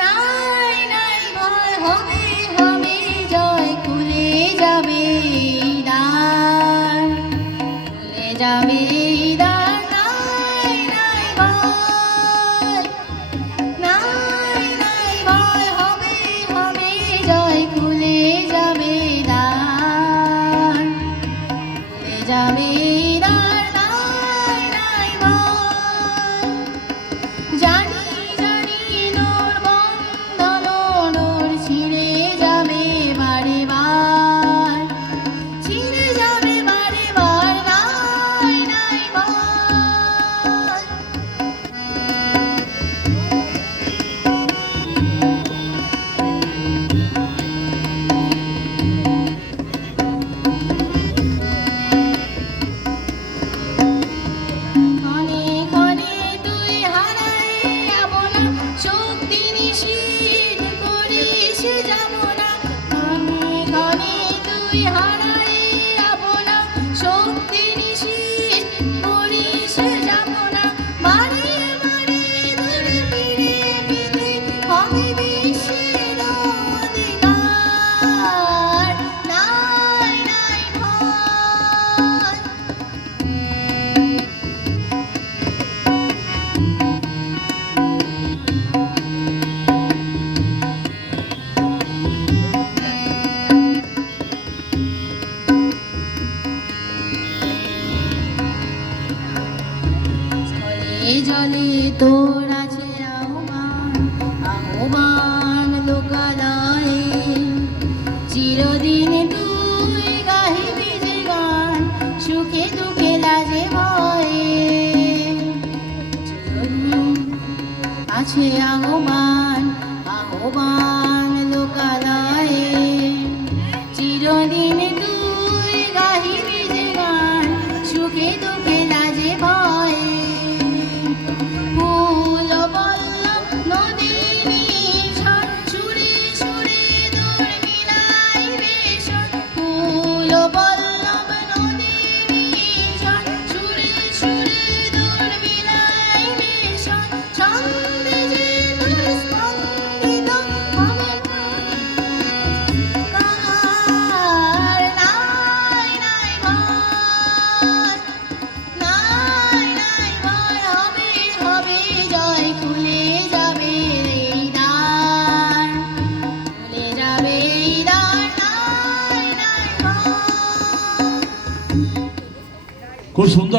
নাই নাই ভয় হবে হবে জয় খুলে যাবে দ্বার খুলে যাবে দ্বার নাই নাই ভয় নাই নাই ভয় হবে হবে জয় খুলে যাবে দ্বার খুলে যাবে দ্বার নাই নাই ভয় জানি জানি নূর বন্ধন নূর ছিঁড়ে যাবে বারে বার ছিঁড়ে যাবে বারে বার নাই নাই ভয় ক্ষণে ক্ষণে তুই হারাইয়া বনা শক্তি নিশীথ করিস যাবনা ক্ষণে ক্ষণে তুই হারাইয়া বনা শক্তি নিশীথ করিস যাবনা বারে বারে দূরে ফিরে পেতে হবে বিশ্বের অধিকার নাই নাই ভয় জলে জলে তোর আছে আহ্বান আহ্বান লোকালয়ে চিরদিন তুই গাহিবি যে গান সুখে দুঃখে লাজে ভয়ে চিরদিন আছে আহ্বান আহ্বান লোকালয়ে চিরদিন তুই গাহিবি যে গান সুখে দুঃখে লাজে ভয়ে ফুল পল্লব নদীর নিঝর সুরে সুরে দূর মিলাইবে স্বর ফুল পল্লব নদীর নিঝর সুরে সুরে দূর মিলাইবে স্বর ছন্দে যে তোর স্পন্দিত হবে কার নাই নাই ভয় নাই নাই ভয় হবে হবে জয় খুলে যাবে এই দ্বার খুলে যাবে এই দ্বার নাই নাই ভয় খুব সুন্দর।